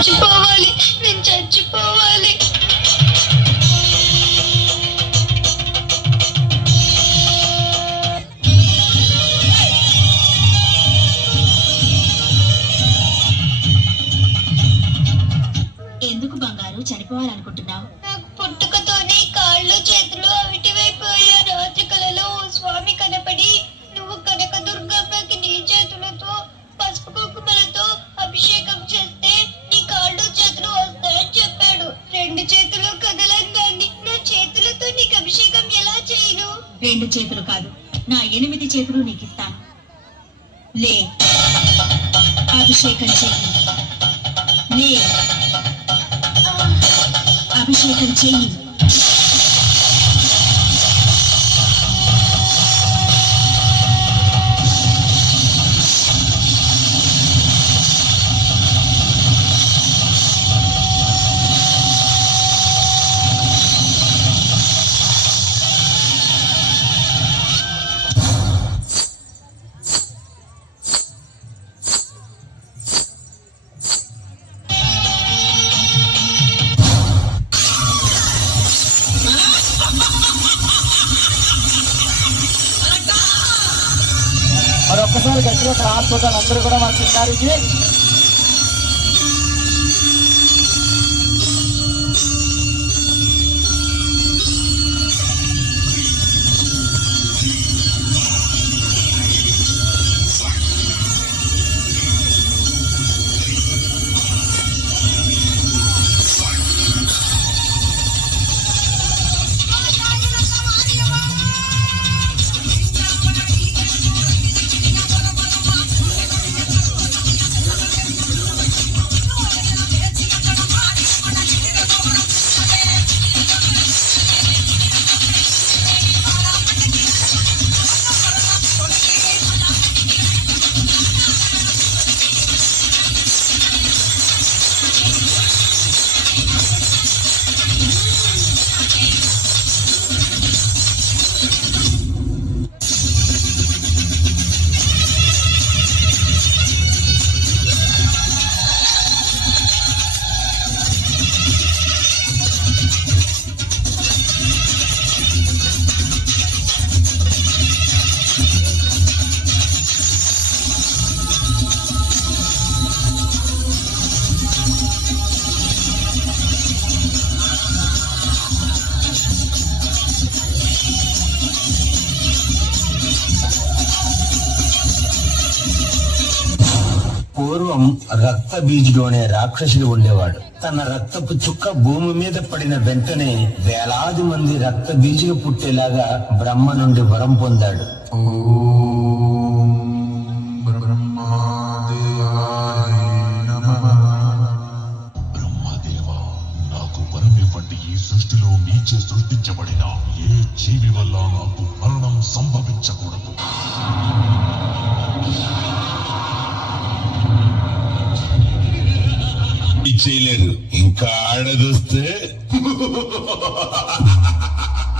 చచ్చిపోవాలి, నేను చచ్చిపోవాలి. ఎందుకు బంగారు చనిపోవాలనుకుంటున్నావు? నాకు పుట్టుకతోనే కాళ్ళు చేతులు అవిటివైపోయా. రాత్రి కలలో ఓ స్వామి కనపడి, నువ్వు కనక దుర్గమ్మకి నీ చేతులతో పసుపు కుంకుమలతో అభిషేకం చేస్తే నీ కాళ్ళు చేతులు వస్తాయని చెప్పాడు. రెండు చేతులు కదలంగాని నా చేతులతో నీకు అభిషేకం ఎలా చేయను? రెండు చేతులు కాదు, నా 8 చేతులు నీకు ఇస్తాను. లే, అభిషేకం చెయ్యి. లే, అభిషేకం చెయ్యి. మరొక్కసారి గట్టిగా ట్రాన్స్పోర్ట్ అందరూ కూడా మన చిన్నారికి పూర్వం రక్త బీజుడు అనే రాక్షసుడు ఉండేవాడు. తన రక్తపు చుక్క భూమి మీద పడిన వెంటనే వేలాది మంది రక్త బీజులు పుట్టేలాగా బ్రహ్మ నుండి వరం పొందాడు. బ్రహ్మదేవా, నాకు వరమివ్వండి. ఈ సృష్టిలో మీచే సృష్టించబడిన ఏ జీవి వల్ల నాకు మరణం సంభవించకూడదు. చేయలేరు. ఇంకా ఆడదొస్తే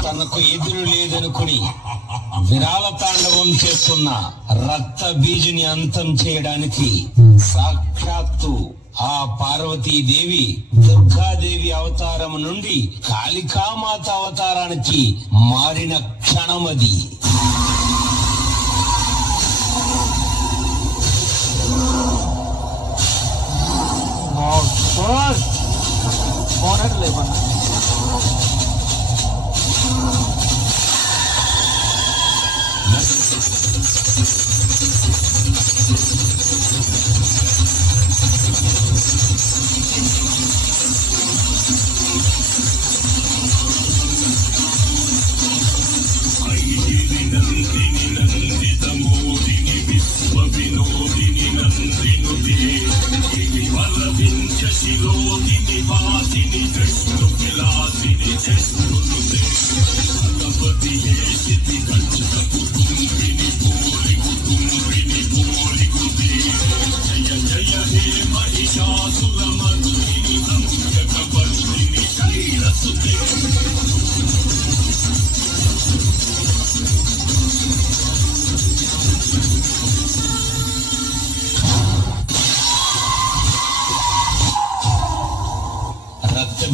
తనకు ఎదురు లేదనుకుని విరాల తాండవం చేస్తున్న రక్త బీజుని అంతం చేయడానికి సాక్షాత్తు ఆ పార్వతీదేవి దుర్గాదేవి అవతారం నుండి కాళికామాత అవతారానికి మారిన క్షణమది. లేవన్నా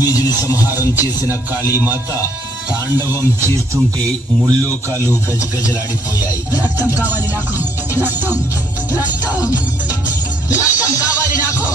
బీజుని సంహారం చేసిన కాళీమాత తాండవం చేస్తుంటే ముల్లోకాలు గజగజలాడిపోయాయి. రక్తం కావాలి నాకు, రక్తం రక్తం రక్తం కావాలి నాకు.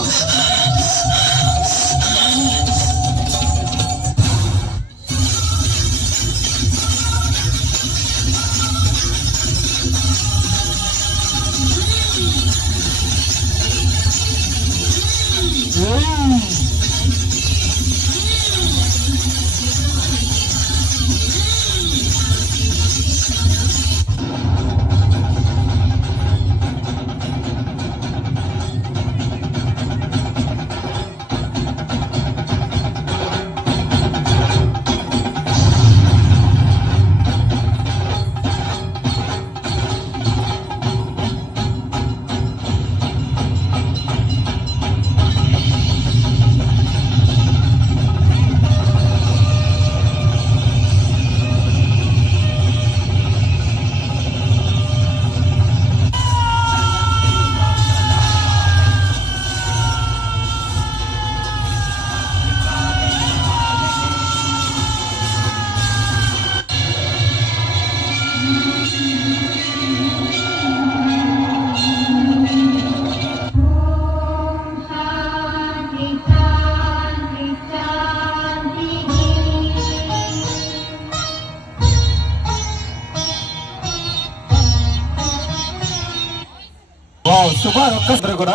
సుమారు ఒక్కసారి కూడా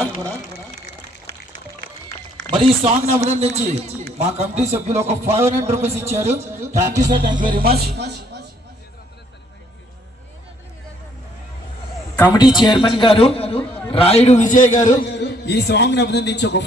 మరి ఈ సాంగ్ అభినందించి మా కమిటీ సభ్యులు ఒక 500 రూపీస్ ఇచ్చారు. Thank you very much. Committee chairman గారు రాయుడు విజయ్ గారు ఈ సాంగ్ అభినందించి ఒక